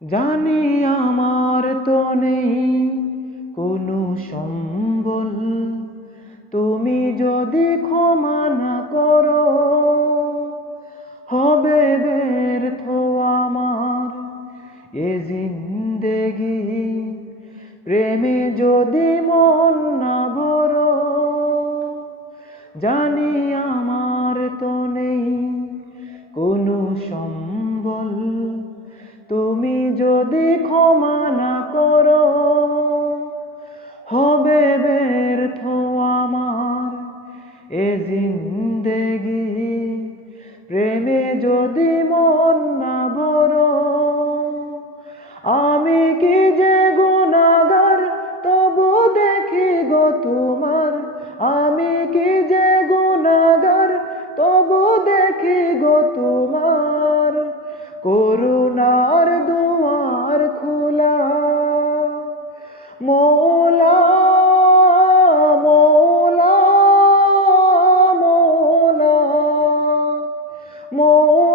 জানি আমার তো নেই কোনো সম্বল, তুমি যদি ক্ষমা না করো হবে ব্যর্থ আমার এ জিন্দেগি। প্রেমে যদি মন না ভরো, জানি আমার তো নেই কোনো সম্বল, তুমি যদি ক্ষমা না করো হবে ব্যর্থ আমার এ জিন্দেগি। প্রেমে যদি মন না ভরো, আমি কি যে গুনাহগার তবু দেখি গো তোমার, আমি কি যে গুনাহগার তবু দেখি গো তোমার করুণার দুয়ার খোলা। মৌলা মৌলা মৌলা মৌলা